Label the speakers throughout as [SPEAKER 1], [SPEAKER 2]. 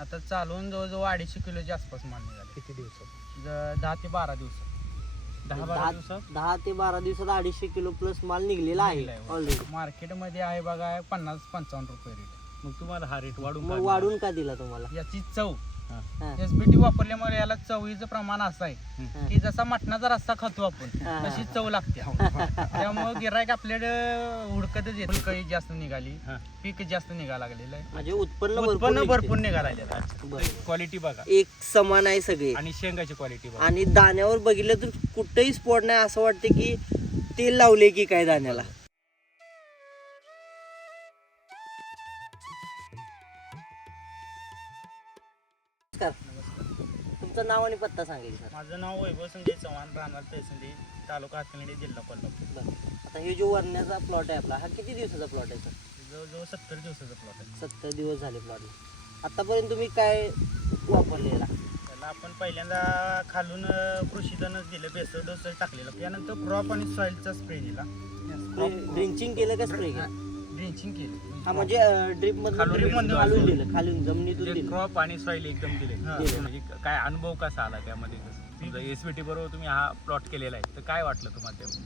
[SPEAKER 1] आता चालून जवळजवळ 250 किलोच्या आसपास माल निघाले.
[SPEAKER 2] किती दिवसात?
[SPEAKER 1] 10 ते 12 दिवसात.
[SPEAKER 2] 10-12 दिवसात
[SPEAKER 3] 10 ते 12 दिवसात 250 किलो प्लस माल निघलेला आहे ऑलरेडी.
[SPEAKER 1] मार्केटमध्ये आहे बघा 50-55 रुपये रेट.
[SPEAKER 2] मग तुम्हाला हा रेट वाढून
[SPEAKER 3] मग वाढून का दिला तुम्हाला?
[SPEAKER 1] याची चव
[SPEAKER 3] हा.
[SPEAKER 1] एसबीटी वापरल्यामुळे याला चवीचं प्रमाण असं आहे
[SPEAKER 2] हम्म.
[SPEAKER 1] की जसा मटणाचा रस्सा खातो आपण
[SPEAKER 3] हा.
[SPEAKER 1] तशी चव लागते. त्यामुळे गिरायक आपल्याकडे हुडकतच येत. काही जास्त निघाली,
[SPEAKER 2] हा.
[SPEAKER 1] पीक जास्त निघायला लागलेलं आहे,
[SPEAKER 3] म्हणजे उत्पन्न
[SPEAKER 1] उत्पन्न भरपूर
[SPEAKER 3] निघते.
[SPEAKER 1] निघायला लागलेलं आहे.
[SPEAKER 3] बरं.
[SPEAKER 2] क्वालिटी बघा
[SPEAKER 3] एक समान आहे सगळे
[SPEAKER 2] आणि शेंगाची क्वालिटी बघा.
[SPEAKER 3] आणि दाण्यावर बघितलं तर कुठेही स्पॉट नाही असं वाटतं की तेल लावले की काय दाण्याला. तुमचं नाव आणि पत्ता सांगेल सर.
[SPEAKER 1] माझं नाव वैभव संजय चव्हाण, राहणार तहसील, तालुका हातकणंगले, जिल्हा कोल्हापूर.
[SPEAKER 3] बरं. आता हे जो वरण्याचा प्लॉट आहे आपला, हा किती दिवसाचा प्लॉट आहे सर?
[SPEAKER 1] जवळजवळ 70 दिवसाचा प्लॉट आहे.
[SPEAKER 3] 70 दिवस झाले प्लॉटला. आतापर्यंत तुम्ही काय वापरलेला?
[SPEAKER 1] त्याला आपण पहिल्यांदा खालून कृषीधनच दिलं, बेसर डोस टाकलेला, त्यानंतर क्रॉप आणि सॉइलचा स्प्रे दिला,
[SPEAKER 3] ड्रिंचिंग केलं का स्प्रे केलं?
[SPEAKER 1] ड्रिंचिंग केली.
[SPEAKER 3] हा म्हणजे ड्रिप
[SPEAKER 1] drip मधून
[SPEAKER 3] खालून दिलं, खालून जमिनीतून
[SPEAKER 2] म्हणजे
[SPEAKER 3] दिलं.
[SPEAKER 2] क्रॉप आणि सॉइल एकदम दिले.
[SPEAKER 1] हा.
[SPEAKER 2] म्हणजे काय अनुभव कसा आला त्यामध्ये? समजा एसबीटी बरोबर तुम्ही हा प्लॉट केलेला आहे, तर काय वाटलं तुम्हाला तेव्हा?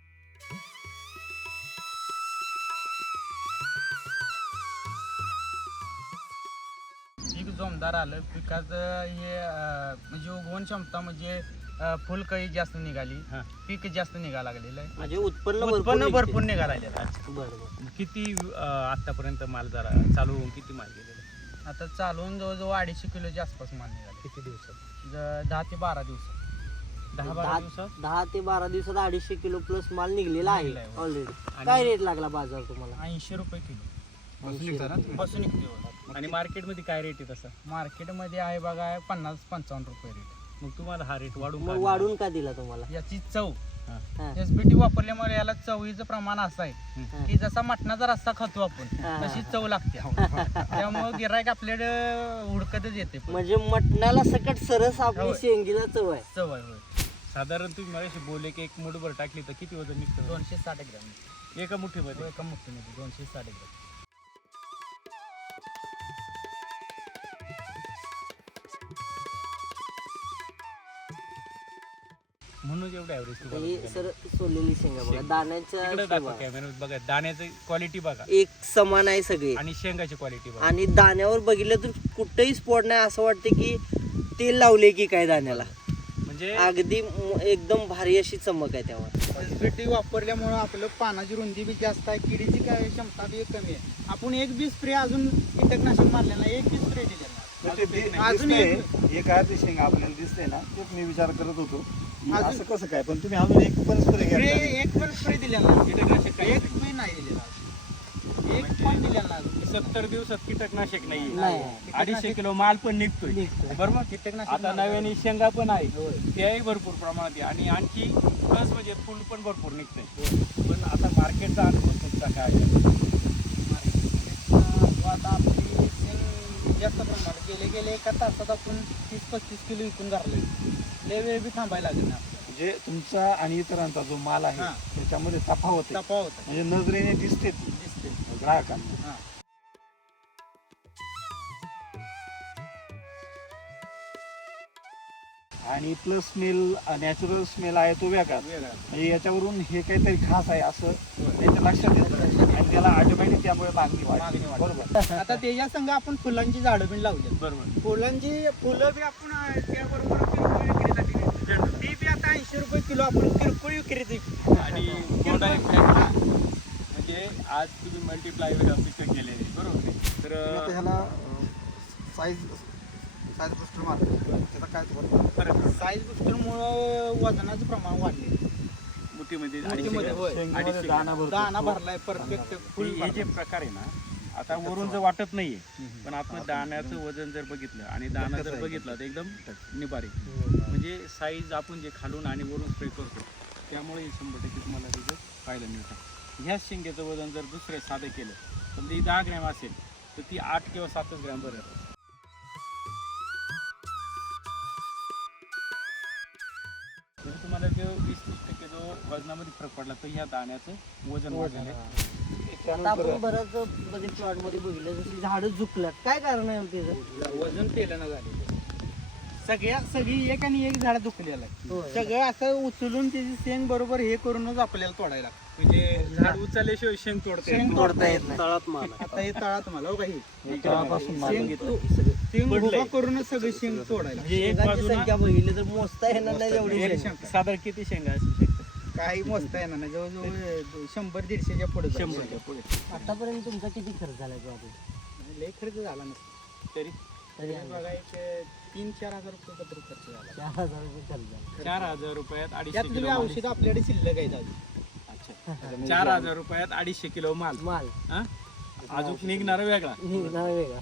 [SPEAKER 1] पीक जोमदार आलं. पिकात हे म्हणजे उगवण क्षमता म्हणजे फुलकळी जास्त निघाली,
[SPEAKER 2] हा.
[SPEAKER 1] पीक जास्त निघायला लागलेलं आहे,
[SPEAKER 3] म्हणजे उत्पन्न
[SPEAKER 1] उत्पन्न
[SPEAKER 3] निघते.
[SPEAKER 1] भरपूर निघायला लागलेलं आहे.
[SPEAKER 3] बरोबर.
[SPEAKER 2] किती आतापर्यंत माल जरा चालू होऊन किती माल गेलेला?
[SPEAKER 1] आता चालून जवळजवळ 250 किलोच्या आसपास माल निघाले.
[SPEAKER 2] किती दिवसात?
[SPEAKER 1] 10 ते 12 दिवसात.
[SPEAKER 2] 10-12 दिवसात
[SPEAKER 3] 10 ते 12 दिवसात 250 किलो प्लस माल निघलेला आहे
[SPEAKER 1] निघलेला आहे.
[SPEAKER 3] ऑलरेडी.
[SPEAKER 2] आणि-
[SPEAKER 3] काय रेट लागला बाजार तुम्हाला?
[SPEAKER 1] 80 रुपये किलो
[SPEAKER 3] 80 रुपये.
[SPEAKER 1] बसून निघते.
[SPEAKER 2] आणि मार्केटमध्ये काय रेट आहे तसा?
[SPEAKER 1] मार्केटमध्ये आहे बघा 50-55 रुपये रेट.
[SPEAKER 2] मग तुम्हाला हा रेट वाढून
[SPEAKER 3] मग वाढून का दिला तुम्हाला?
[SPEAKER 1] याची चव
[SPEAKER 3] हा.
[SPEAKER 1] एसबीटी वापरल्यामुळे याला चवीचं प्रमाण असं आहे
[SPEAKER 3] हा.
[SPEAKER 1] की जसा मटणाचा रस्सा खातो आपण
[SPEAKER 3] हा.
[SPEAKER 1] तशी चव लागते. त्यामुळे गिरायक आपल्याकडे हुडकतच येते.
[SPEAKER 3] म्हणजे मटणाला सकट सरस आपली
[SPEAKER 1] होय.
[SPEAKER 3] शेंगीला चव आहे.
[SPEAKER 1] चव आहे. होय.
[SPEAKER 2] साधारण तुम्ही माझ्याशी बोलले की एक मुठभर टाकली तर किती वजन निघतं?
[SPEAKER 1] 260 ग्रॅम
[SPEAKER 2] एका मुठीमध्ये?
[SPEAKER 1] एका मुठीमध्ये 260 ग्रॅम.
[SPEAKER 2] म्हणून एवढं ॲव्हरेज
[SPEAKER 3] ही
[SPEAKER 2] तुम्हाला
[SPEAKER 3] सर सोललेली शेंगा बघा,
[SPEAKER 2] तिकडे
[SPEAKER 3] दाण्याच्या
[SPEAKER 2] दाखवा
[SPEAKER 3] शेंगा.
[SPEAKER 2] कॅमेऱ्यात बघा. दाण्याची क्वालिटी बघा
[SPEAKER 3] एक समान आहे सगळे
[SPEAKER 2] आणि शेंगाची क्वालिटी बघा.
[SPEAKER 3] आणि दाण्यावर बघितलं तर कुठेही स्पॉट नाही असं वाटतं की तेल लावले की काय दाण्याला.
[SPEAKER 2] म्हणजे
[SPEAKER 3] अगदी एकदम भारी अशी चमक आहे त्यावर.
[SPEAKER 1] एसबीटी वापरल्यामुळे आपलं पानाची रुंदी बी जास्त आहे, किडीची काय क्षमता बी कमी आहे. आपण एक बी स्प्रे अजून कीटकनाशक मारलेला नाही, एक बी स्प्रे दिलेला नाही. अजून एक
[SPEAKER 4] एक अर्धी शेंगा आपल्याला दिसते ना, तेच मी विचार करत होतो की
[SPEAKER 1] अजून-
[SPEAKER 4] असं कसं काय, पण तुम्ही अजून एक पण स्प्रे
[SPEAKER 1] स्प्रे
[SPEAKER 4] घ्या.
[SPEAKER 1] एक पण स्प्रे दिलेला नाही,
[SPEAKER 2] कीटकनाशक काही
[SPEAKER 1] एक बी नाही दिलेला अजून. एक पण दिलेला नाही अजून.
[SPEAKER 2] 70 दिवसात कीटकनाशक नाही.
[SPEAKER 3] नाही.
[SPEAKER 2] 250 किलो माल पण निघतोय.
[SPEAKER 1] निघतोय.
[SPEAKER 2] बरोबर.
[SPEAKER 1] कीटकनाशक
[SPEAKER 2] आता
[SPEAKER 1] मारलेलं
[SPEAKER 2] नव्याने शेंगा पण आहे, त्याही भरपूर प्रमाणात आहे आणि आणखी प्लस म्हणजे फुल पण भरपूर निघतंय. पण आता मार्केटचा अनुभव तुमचा काय आहे?
[SPEAKER 1] आता आपली शेंग जास्त प्रमाणात गेले एका तासात आपण 30-35 किलो विकून घालले. लय वेळ बी थांबायला लागेल ना
[SPEAKER 4] म्हणजे तुमचा आणि इतरांचा जो माल आहे
[SPEAKER 1] हा.
[SPEAKER 4] त्याच्यामध्ये तफावत आहे,
[SPEAKER 1] तफावत
[SPEAKER 4] म्हणजे नजरेने दिसते
[SPEAKER 1] दिसते.
[SPEAKER 4] ग्राहकांना.
[SPEAKER 1] हा.
[SPEAKER 4] आणि प्लस स्मेल, नॅचरल स्मेल आहे तो वेगळा.
[SPEAKER 1] वेगळा.
[SPEAKER 4] म्हणजे याच्यावरून हे काहीतरी खास आहे असं त्यांच्या लक्षात येतं आणि त्याला ऑटोमॅटिक त्यामुळे मागणी
[SPEAKER 1] मागणी
[SPEAKER 4] वाढते.
[SPEAKER 1] वाढते.
[SPEAKER 4] बरोबर.
[SPEAKER 1] आता त्याच्या संग आपण फुलांची झाडं बी लावली.
[SPEAKER 2] बरोबर.
[SPEAKER 1] फुलं बी आपण त्याबरोबर किरकोळ विक्रीसाठी ती बी आता 80 रुपये किलो आपण किरकोळ विक्रीची.
[SPEAKER 2] आणि कोरडा एक fact म्हणजे आज तुम्ही मल्टीप्लाय पिकं केलेले बरोबर आहे. तर
[SPEAKER 4] आता ह्याला साईज बुस्टर मारतो, त्याचा काय
[SPEAKER 2] फरक
[SPEAKER 1] साईज बुस्टरमुळं वजनाचं प्रमाण वाढले.
[SPEAKER 2] मुठीमध्ये
[SPEAKER 1] मुठीमध्ये, होय.
[SPEAKER 4] शेंगेमध्ये दाणा भरतो.
[SPEAKER 1] दाना भरलाय परफेक्ट फुल.
[SPEAKER 2] हे जे प्रकार आहे ना, आता वरून जर वाटत नाहीये, पण आपण दाण्याचं वजन जर बघितलं आणि दाणा जर बघितला तर एकदम निबारी. म्हणजे साईज आपण जे खालून आणि वरून स्प्रे करतो त्यामुळे 100% तुम्हाला रिझल्ट पाहायला मिळतं. ह्याच शेंगेचं वजन जर दुसरे साधे केलं तर ती 10 ग्रॅम असेल तर ती 8 किंवा 7 ग्रॅम बरं. तर तुम्हाला जो 20-30% जो वजनामध्ये फरक पडला तर ह्या दाण्याचं वजन वाढलेलं आहे.
[SPEAKER 3] आता
[SPEAKER 4] त्यानंतर
[SPEAKER 3] आपण बऱ्याच प्लॉट मध्ये बघितलं जशी झाडं झुकल्यात, काय कारण आहे त्याचं?
[SPEAKER 1] वजन पेलं झालेलं सगळी एक आणि एक झाड दुखलेलं आहे.
[SPEAKER 3] होय.
[SPEAKER 1] सगळं असं उचलून त्याची शेंग बरोबर हे करूनच आपल्याला तोडायला लागतं.
[SPEAKER 2] म्हणजे झाड उचलल्याशिवाय शेंग तोडते.
[SPEAKER 1] शेंग
[SPEAKER 3] तोडता येत नाही.
[SPEAKER 1] आता हे तळात मला हो काही
[SPEAKER 4] तळापासून माल
[SPEAKER 1] शेंग
[SPEAKER 4] घेतलं.
[SPEAKER 1] शेंग
[SPEAKER 2] पडलंय.
[SPEAKER 1] उभा करूनच सगळं शेंग तोडायला.
[SPEAKER 2] म्हणजे एक
[SPEAKER 3] शेंगाची
[SPEAKER 2] बाजूला
[SPEAKER 3] संख्या बघितली तर मोजता येणार नाही एवढी
[SPEAKER 2] एक
[SPEAKER 3] शेंगा.
[SPEAKER 2] साधारण किती शेंगा असू शकतात?
[SPEAKER 1] काही मोजता येणार नाही. जवळजवळ 100-150च्या पुढे
[SPEAKER 2] 100च्या पुढे.
[SPEAKER 3] आतापर्यंत तुमचा किती खर्च झालाय प्लॉट?
[SPEAKER 1] लय खर्च झाला नसतो
[SPEAKER 2] तरी
[SPEAKER 1] तरी बघा एक 3-4 हजार रुपये पत्र खर्च झाला.
[SPEAKER 3] 4,000 रुपये खर्च झाला.
[SPEAKER 2] 4,000 रुपयात 250
[SPEAKER 1] यात तुम्ही
[SPEAKER 2] किलो
[SPEAKER 1] औषध आपल्याकडे शिल्लक आहे अजून.
[SPEAKER 2] अच्छा 4,000 रुपयात 250 किलो माल.
[SPEAKER 3] माल
[SPEAKER 2] हा? अजून निघणार वेगळा.
[SPEAKER 3] निघणार वेगळा.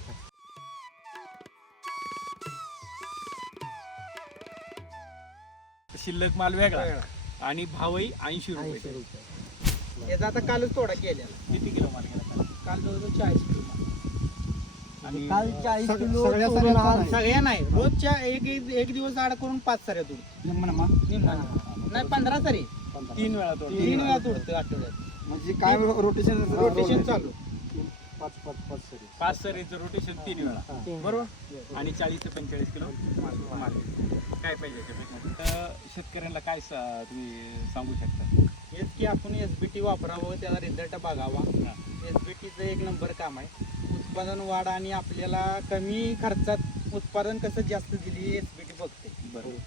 [SPEAKER 2] शिल्लक माल वेगळा
[SPEAKER 1] वेगळा.
[SPEAKER 2] आणि भावही 80
[SPEAKER 3] 80
[SPEAKER 2] रुपये.
[SPEAKER 3] रुपये.
[SPEAKER 1] याचा आता कालच तोडा केलेला.
[SPEAKER 2] किती किलो माल गेला त्याला?
[SPEAKER 1] काल जवळजवळ 40 किलो माल.
[SPEAKER 2] आणि
[SPEAKER 3] काल 40 किलो
[SPEAKER 4] सगळ्या
[SPEAKER 3] तोडून
[SPEAKER 4] सगळ्या
[SPEAKER 3] आज
[SPEAKER 1] सगळ्या नाही रोजच्या एक दिवस आड करून 5 साऱ्या तोडतो. निम्मा नाही 15 सारी
[SPEAKER 2] 3 वेळा तो
[SPEAKER 1] 3 वेळा तोडतो आठवड्यात.
[SPEAKER 4] म्हणजे काय रोटेशन
[SPEAKER 1] रोटेशन चालू.
[SPEAKER 2] 5 सरीचं रोटेशन 3 वेळा
[SPEAKER 3] तीन.
[SPEAKER 2] बरोबर. आणि 40 ते 45 किलो माल. काय पाहिजे त्याच्यापेक्षा? तर शेतकऱ्यांना काय तुम्ही सांगू शकता?
[SPEAKER 1] हेच की आपण SBT वापरावं, त्याला रिझल्ट बघावा.
[SPEAKER 2] हा.
[SPEAKER 1] SBTचं एक नंबर काम आहे. उत्पादन वाढ आणि आपल्याला कमी खर्चात उत्पादन कसं जास्त दिली SBT बघते.
[SPEAKER 2] बरोबर.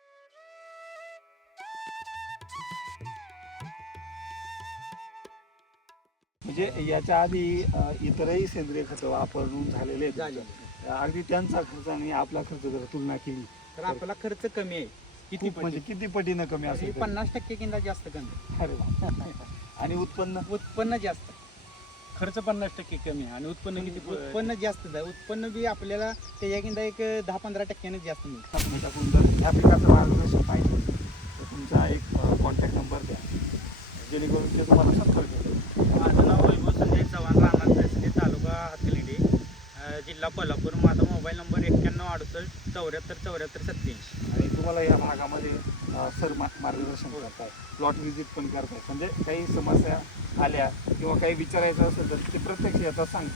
[SPEAKER 4] म्हणजे याच्या आधी इतरही सेंद्रिय खतं वापरून झालेले आहेत.
[SPEAKER 1] झालेले.
[SPEAKER 4] अगदी त्यांचा खर्च आणि आपला खर्च जर तुलना केली
[SPEAKER 1] तर आपला खर्च कमी आहे.
[SPEAKER 2] किती
[SPEAKER 4] खूप म्हणजे किती पटीनं कमी
[SPEAKER 1] तरी
[SPEAKER 4] असेल तरी.
[SPEAKER 1] 50% किंवा जास्त कमी.
[SPEAKER 4] अरे वा. आणि उत्पन्न
[SPEAKER 1] उत्पन्न जास्त.
[SPEAKER 2] खर्च 50% कमी आहे आणि उत्पन्न किती?
[SPEAKER 1] उत्पन्न जास्त आहे. उत्पन्न बी आपल्याला त्याच्याकिंता एक 10-15% जास्त मिळतं.
[SPEAKER 4] टाकून जर ह्या पिकाचं मार्गदर्शन पाहिजे तर तुमचा एक कॉन्टॅक्ट नंबर द्या जेणेकरून ते तुम्हाला संपर्क करतील.
[SPEAKER 5] माझं नाव वैभव संजय चव्हाण, राहणार तहसील तालुका हातकलिंडी, जिल्हा कोल्हापूर. माझा मोबाईल नंबर 9168 74 74 87.
[SPEAKER 4] आणि तुम्हाला या भागामध्ये सर मार्गदर्शन करताय, प्लॉट व्हिजिट पण करताय. म्हणजे काही समस्या आल्या किंवा काही विचारायचं असेल तर ते प्रत्यक्ष येतात सांग.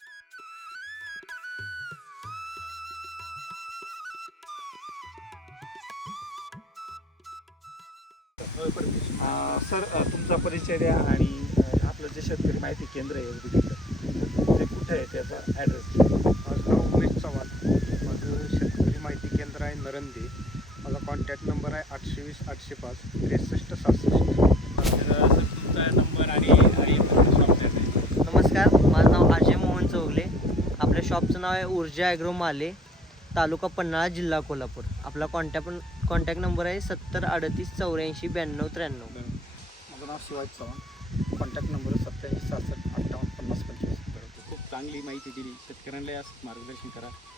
[SPEAKER 4] सर तुमचा परिचय द्या आणि आपलं जे शेतकरी माहिती केंद्र आहे SBTचं ते कुठे आहे त्याचा ॲड्रेस.
[SPEAKER 6] माझं नाव उमेश चव्हाण. माझं शेतकरी माहिती केंद्र आहे नरंदे. माझा कॉन्टॅक्ट नंबर आहे 820 805 63 66.
[SPEAKER 2] तर तुमचा नंबर आणि
[SPEAKER 3] नमस्कार, माझं नाव अजय मोहन चौगले. आपल्या शॉपचं नाव आहे ऊर्जा ॲग्रो माले, तालुका पन्हाळा, जिल्हा कोल्हापूर. आपला कॉन्टॅक्ट नंबर आहे 70 38 84 92 93.
[SPEAKER 6] माझं नाव शिवाजी चव्हाण. Contact number 87 67 58 50 25.
[SPEAKER 2] खूप चांगली माहिती दिली. शेतकऱ्यांना असं मार्गदर्शन करा.